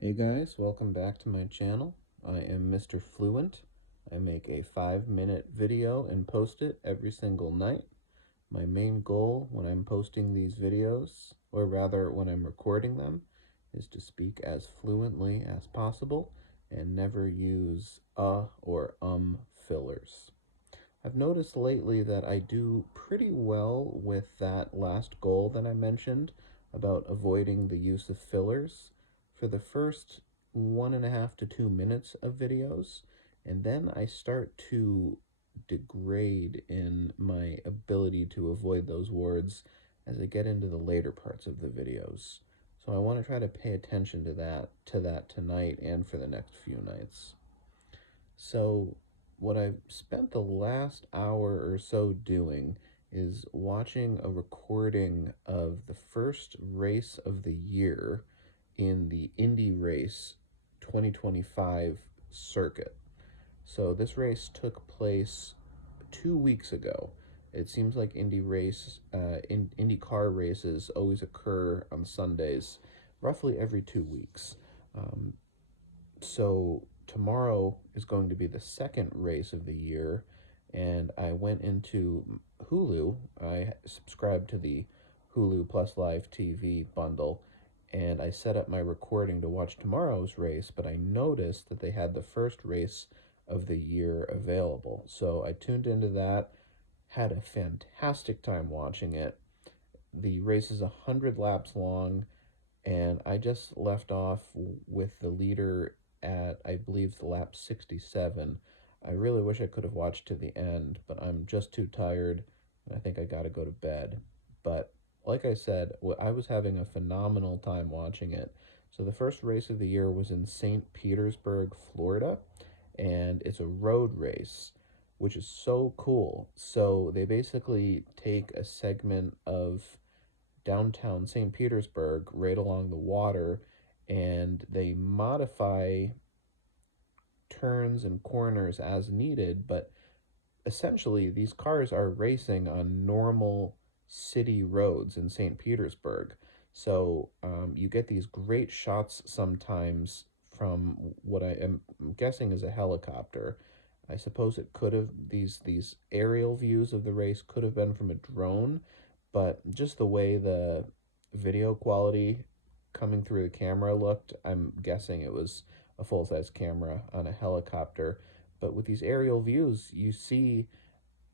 Hey guys, welcome back to my channel. I am Mr. Fluent. I make a 5-minute video and post it every single night. My main goal when I'm posting these videos, or rather when I'm recording them, is to speak as fluently as possible and never use or fillers. I've noticed lately that I do pretty well with that last goal that I mentioned about avoiding the use of fillers for the first 1.5 to 2 minutes of videos, and then I start to degrade in my ability to avoid those words as I get into the later parts of the videos. So I want to try to pay attention to that tonight and for the next few nights. So, what I've spent the last hour or so doing is watching a recording of the first race of the year in the Indy Race 2025 circuit. So, this race took place 2 weeks ago. It seems like IndyCar races always occur on Sundays, roughly every 2 weeks. Um, so tomorrow is going to be the second race of the year, and I went into Hulu. I subscribed to the Hulu Plus Live TV bundle, and I set up my recording to watch tomorrow's race, but I noticed that they had the first race of the year available. So I tuned into that, had a fantastic time watching it. The race is 100 laps long, and I just left off with the leader at, I believe, the lap 67. I really wish I could have watched to the end, but I'm just too tired, and I think I gotta go to bed. But like I said, I was having a phenomenal time watching it. So the first race of the year was in St. Petersburg, Florida, and it's a road race, which is so cool. So they basically take a segment of downtown St. Petersburg, right along the water, and they modify turns and corners as needed, but essentially these cars are racing on normal city roads in St. Petersburg. So you get these great shots sometimes from what I am guessing is a helicopter. I suppose it could have these aerial views of the race could have been from a drone, but just the way the video quality coming through the camera looked, I'm guessing it was a full-size camera on a helicopter. But with these aerial views, you see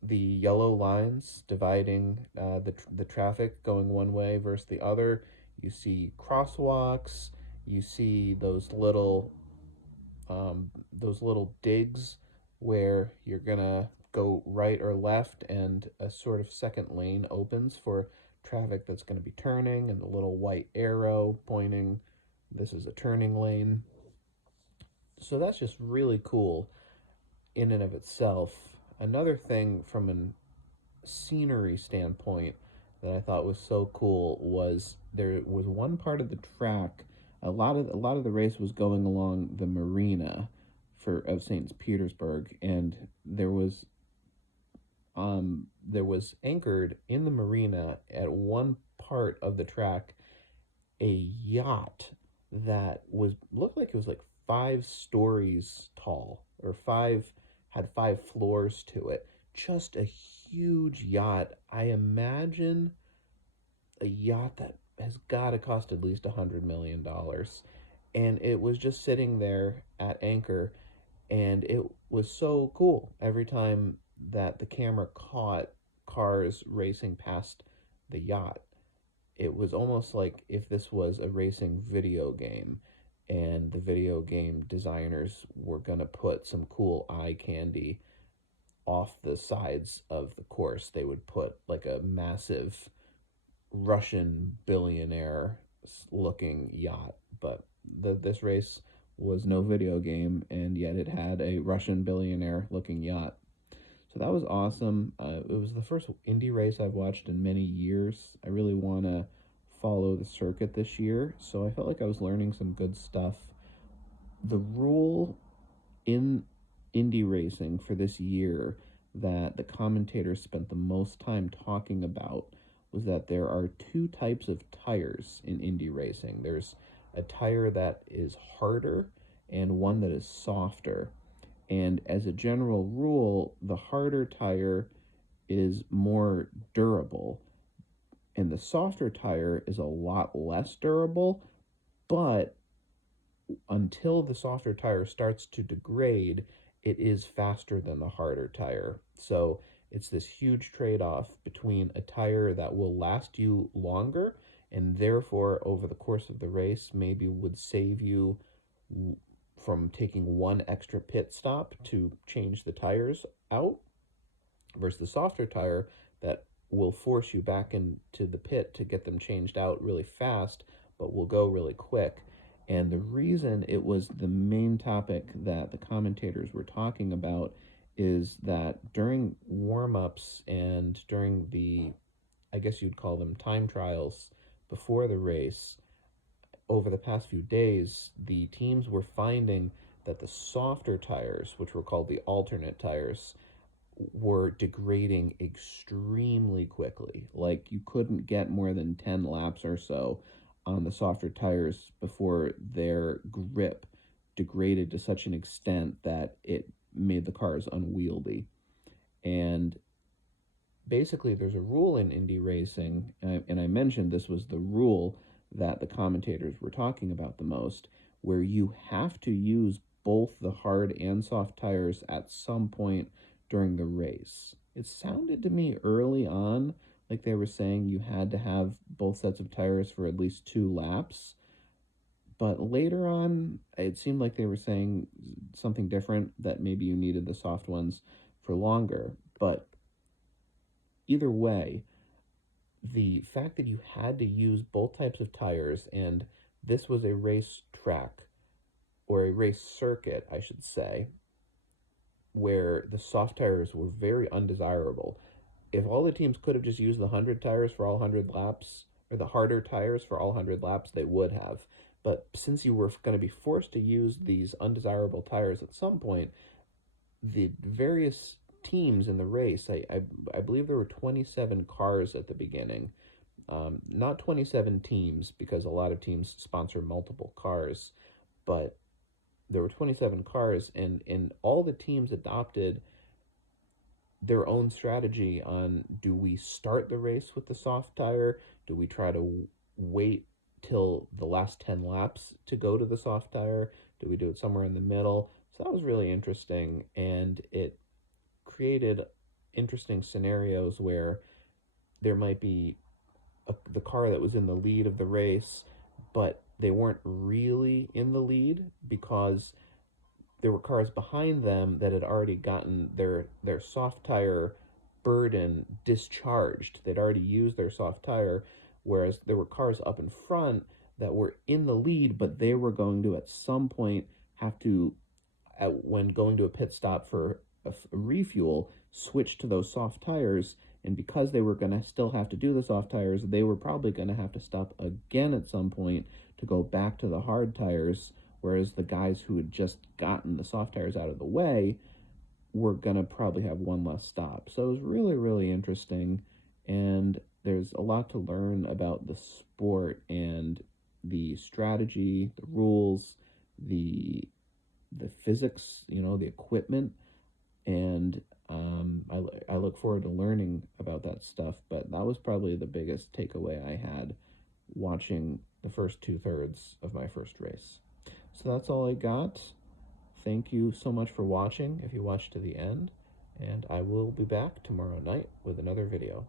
the yellow lines dividing the traffic going one way versus the other. You see crosswalks. You see those little digs where you're gonna go right or left, and a sort of second lane opens for traffic that's going to be turning, and the little white arrow pointing this is a turning lane. So that's just really cool in and of itself. Another thing from a scenery standpoint that I thought was so cool was there was one part of the track. A lot of the race was going along the marina for of St. Petersburg, and there was anchored in the marina at one part of the track a yacht that was looked like it was like 5 stories tall, or had 5 floors to it. Just a huge yacht. I imagine a yacht that has got to cost at least $100 million, and it was just sitting there at anchor, and it was so cool every time that the camera caught cars racing past the yacht. It was almost like if this was a racing video game, and the video game designers were going to put some cool eye candy off the sides of the course. They would put like a massive Russian billionaire looking yacht, but this race was no video game, and yet it had a Russian billionaire looking yacht. So that was awesome. It was the first Indy race I've watched in many years. I really want to follow the circuit this year, so I felt like I was learning some good stuff. The rule in Indy racing for this year that the commentators spent the most time talking about was that there are two types of tires in Indy racing. There's a tire that is harder and one that is softer. And as a general rule, the harder tire is more durable, and the softer tire is a lot less durable, but until the softer tire starts to degrade, it is faster than the harder tire. So it's this huge trade off between a tire that will last you longer and therefore, over the course of the race, maybe would save you from taking one extra pit stop to change the tires out, versus the softer tire that will force you back into the pit to get them changed out really fast, but will go really quick. And the reason it was the main topic that the commentators were talking about is that during warm ups and during the, I guess you'd call them time trials before the race, over the past few days, the teams were finding that the softer tires, which were called the alternate tires, were degrading extremely quickly. Like you couldn't get more than 10 laps or so on the softer tires before their grip degraded to such an extent that it made the cars unwieldy. And basically, there's a rule in Indy racing, and I mentioned this was the rule that the commentators were talking about the most, where you have to use both the hard and soft tires at some point during the race. It sounded to me early on like they were saying you had to have both sets of tires for at least 2 laps, but later on, it seemed like they were saying something different, that maybe you needed the soft ones for longer. But either way, the fact that you had to use both types of tires, and this was a race track, or a race circuit, I should say, where the soft tires were very undesirable. If all the teams could have just used the 100 tires for all 100 laps, or the harder tires for all 100 laps, they would have. But since you were going to be forced to use these undesirable tires at some point, the various teams in the race, I believe there were 27 cars at the beginning. Not 27 teams, because a lot of teams sponsor multiple cars, but there were 27 cars, and all the teams adopted their own strategy on, do we start the race with the soft tire? Do we try to wait till the last 10 laps to go to the soft tire? Do we do it somewhere in the middle? So that was really interesting, and it created interesting scenarios where there might be the car that was in the lead of the race, but they weren't really in the lead because there were cars behind them that had already gotten their soft tire burden discharged. They'd already used their soft tire, whereas there were cars up in front that were in the lead, but they were going to at some point have to, when going to a pit stop for a refuel, switch to those soft tires. And because they were going to still have to do the soft tires, they were probably going to have to stop again at some point to go back to the hard tires, whereas the guys who had just gotten the soft tires out of the way were going to probably have one less stop. So it was really, really interesting, and there's a lot to learn about the sport and the strategy, the rules, the physics, the equipment, and I look forward to learning about that stuff. But that was probably the biggest takeaway I had watching the first 2/3 of my first race. So that's all I got. Thank you so much for watching, if you watched to the end, and I will be back tomorrow night with another video.